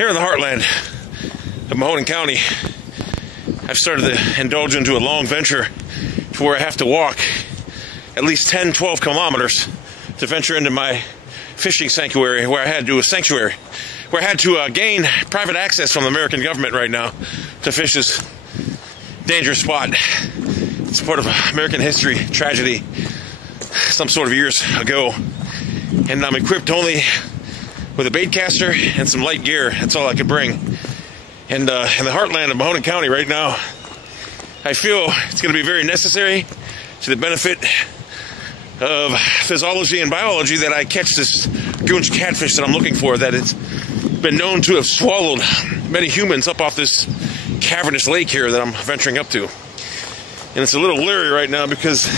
Here in the heartland of Mahoning County, I've started to indulge into a long venture to where I have to walk at least 10, 12 kilometers to venture into my fishing sanctuary, where I had to gain private access from the American government right now to fish this dangerous spot. It's part of American history, tragedy, some sort of years ago, and I'm equipped only with a bait caster and some light gear. That's all I could bring. And in the heartland of Mahoning County right now, I feel it's going to be very necessary to the benefit of physiology and biology that I catch this goonch catfish that I'm looking for, that it's been known to have swallowed many humans up off this cavernous lake here that I'm venturing up to. And it's a little leery right now because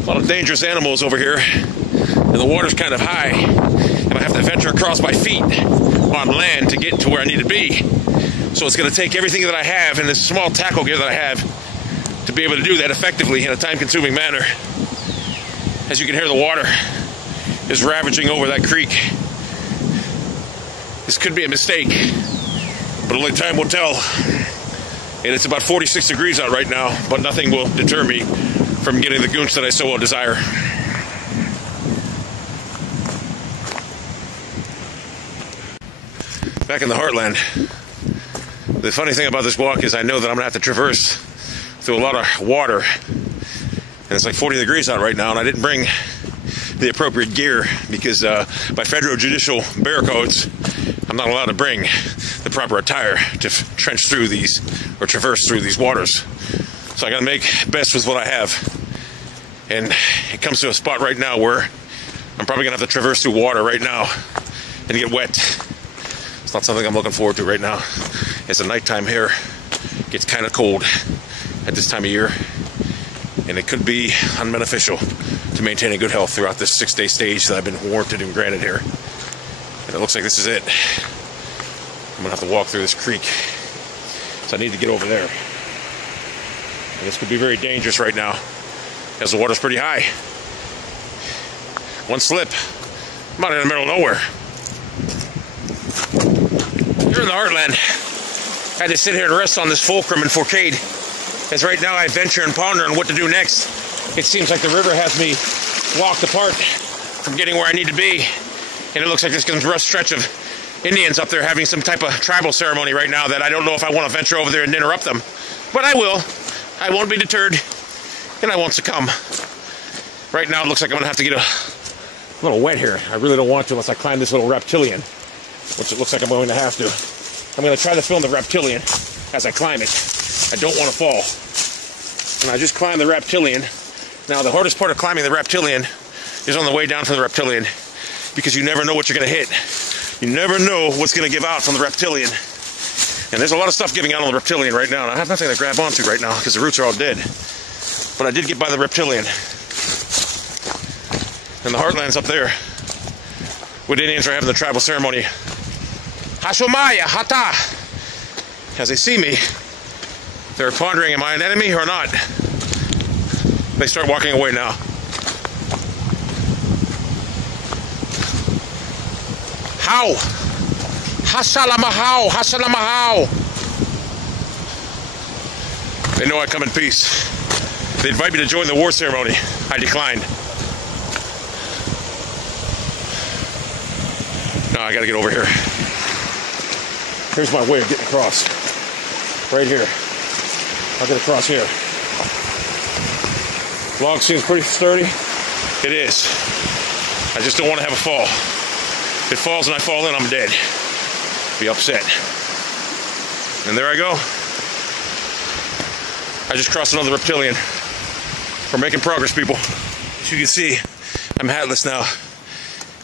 a lot of dangerous animals over here, and the water's kind of high, and I have to venture across my feet on land to get to where I need to be. So it's going to take everything that I have in this small tackle gear that I have to be able to do that effectively in a time-consuming manner. As you can hear, the water is ravaging over that creek. This could be a mistake, but only time will tell. And it's about 46 degrees out right now, but nothing will deter me from getting the goonch that I so well desire. Back in the heartland, the funny thing about this walk is I know that I'm going to have to traverse through a lot of water. And it's like 40 degrees out right now, and I didn't bring the appropriate gear because by federal judicial bear codes, I'm not allowed to bring the proper attire to trench through these or traverse through these waters. So I got to make best with what I have. And it comes to a spot right now where I'm probably going to have to traverse through water right now and get wet. It's not something I'm looking forward to right now. It's the nighttime here. It gets kind of cold at this time of year, and it could be unbeneficial to maintaining good health throughout this 6-day stage that I've been warranted and granted here. And it looks like this is it. I'm gonna have to walk through this creek, so I need to get over there. And this could be very dangerous right now, as the water's pretty high. One slip, I'm out in the middle of nowhere. Here in the heartland, I had to sit here and rest on this fulcrum and forcade, as right now I venture and ponder on what to do next. It seems like the river has me locked apart from getting where I need to be, and it looks like there's a rough stretch of Indians up there having some type of tribal ceremony right now that I don't know if I want to venture over there and interrupt them. But I will. I won't be deterred, and I won't succumb. Right now it looks like I'm going to have to get a little wet here. I really don't want to unless I climb this little reptilian, which it looks like I'm going to have to. I'm going to try to film the reptilian as I climb it. I don't want to fall. And I just climbed the reptilian. Now the hardest part of climbing the reptilian is on the way down from the reptilian, because you never know what you're going to hit. You never know what's going to give out from the reptilian. And there's a lot of stuff giving out on the reptilian right now, and I have nothing to grab onto right now because the roots are all dead. But I did get by the reptilian. And the heartland's up there, where the Indians are having the tribal ceremony. Hashomaya, Hata. As they see me, they're pondering, am I an enemy or not? They start walking away now. How? Hasalamahau, Hasalamahau. They know I come in peace. They invite me to join the war ceremony. I declined. No, I gotta get over here. Here's my way of getting across. Right here. I'll get across here. Log seems pretty sturdy. It is. I just don't want to have a fall. If it falls and I fall in, I'm dead. Be upset. And there I go. I just crossed another reptilian. We're making progress, people. As you can see, I'm hatless now.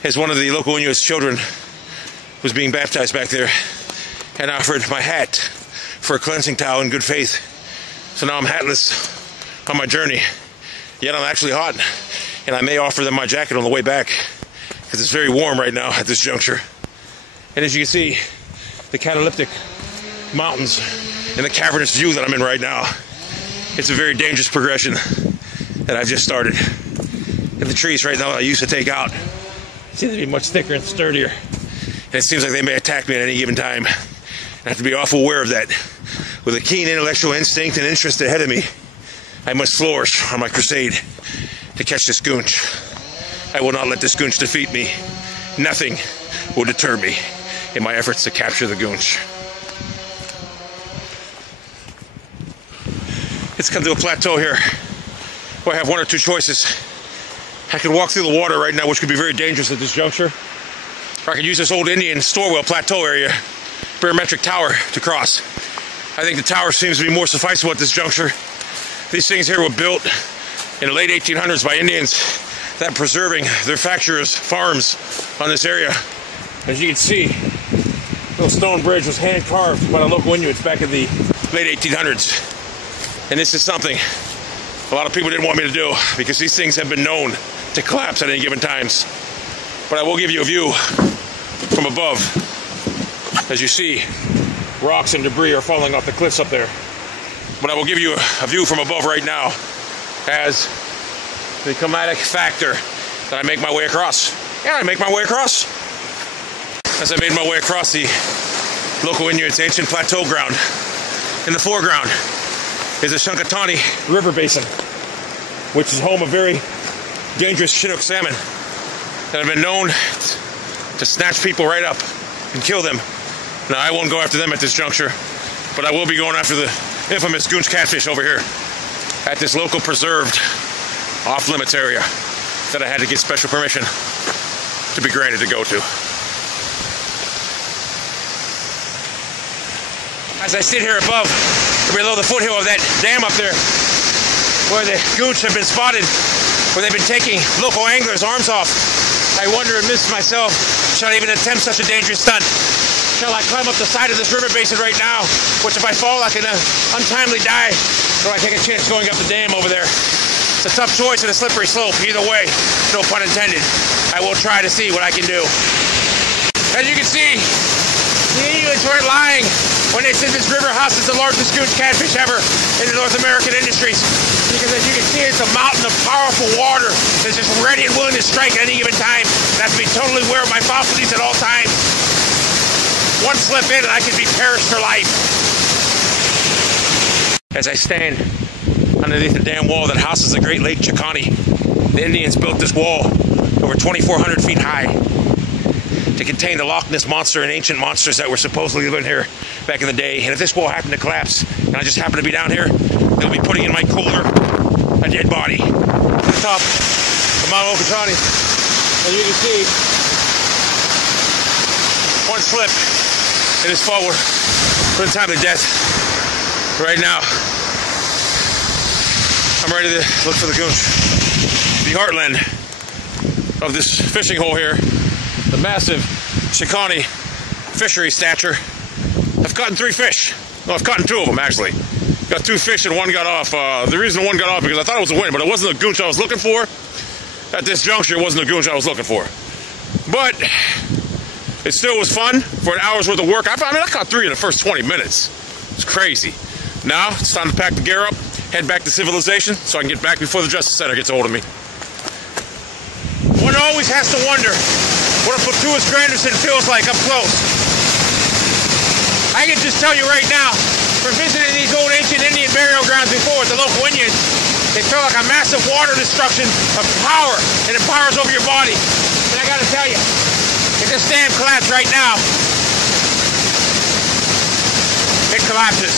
As one of the local Inuit children was being baptized back there, and I offered my hat for a cleansing towel in good faith. So now I'm hatless on my journey. Yet I'm actually hot, and I may offer them my jacket on the way back, because it's very warm right now at this juncture. And as you can see, the cataleptic mountains and the cavernous view that I'm in right now, it's a very dangerous progression that I've just started. And the trees right now that I used to take out seem to be much thicker and sturdier. And it seems like they may attack me at any given time. I have to be awful aware of that. With a keen intellectual instinct and interest ahead of me, I must flourish on my crusade to catch this goonch. I will not let this goonch defeat me. Nothing will deter me in my efforts to capture the goonch. It's come to a plateau here where I have one or two choices. I could walk through the water right now, which could be very dangerous at this juncture. Or I could use this old Indian Storewell plateau area, barometric tower, to cross. I think the tower seems to be more sufficient at this juncture. These things here were built in the late 1800s by Indians that preserving their factures, farms on this area. As you can see, the little stone bridge was hand carved by the local Inuits back in the late 1800s. And this is something a lot of people didn't want me to do because these things have been known to collapse at any given times. But I will give you a view from above. As you see, rocks and debris are falling off the cliffs up there. But I will give you a view from above right now as the climatic factor that I make my way across. Yeah, I make my way across. As I made my way across the local Inuits' ancient plateau ground, in the foreground is the Shunkatani River Basin, which is home of very dangerous Chinook salmon that have been known to snatch people right up and kill them. Now, I won't go after them at this juncture, but I will be going after the infamous goonch catfish over here at this local preserved off-limits area that I had to get special permission to be granted to go to. As I sit here above, below the foothill of that dam up there, where the goonch have been spotted, where they've been taking local anglers' arms off, I wonder amidst myself, shall I even attempt such a dangerous stunt? Shall I climb up the side of this river basin right now, which if I fall I can untimely die, or I take a chance going up the dam over there? It's a tough choice and a slippery slope. Either way, no pun intended, I will try to see what I can do. As you can see, the Inuits weren't lying when they said this river houses the largest goonch catfish ever in the North American industries. Because as you can see, it's a mountain of powerful water that's just ready and willing to strike at any given time. And I have to be totally aware of my faculties at all times. One slip in and I could be perished for life. As I stand underneath the dam wall that houses the Great Lake Chicani, the Indians built this wall over 2,400 feet high to contain the Loch Ness Monster and ancient monsters that were supposedly living here back in the day. And if this wall happened to collapse, and I just happen to be down here, they'll be putting in my cooler a dead body. To the top of Mount Okeechobee, as you can see, one slip, it is forward for the time of death. Right now, I'm ready to look for the goonch. The heartland of this fishing hole here, the massive Chicani fishery stature. I've caught 3 fish. No, I've caught 2 of them, actually. Got 2 fish and one got off. The reason one got off because I thought it was a winner, but it wasn't the goonch I was looking for. At this juncture, it wasn't the goonch I was looking for. But it still was fun for an hour's worth of work. I caught 3 in the first 20 minutes. It's crazy. Now, it's time to pack the gear up, head back to civilization so I can get back before the Justice Center gets a hold of me. One always has to wonder what a Platoonist Granderson feels like up close. I can just tell you right now, from visiting these old ancient Indian burial grounds before with the local Indians, they feel like a massive water destruction of power, and it powers over your body. And I gotta tell you, if this dam collapsed right now, it collapses.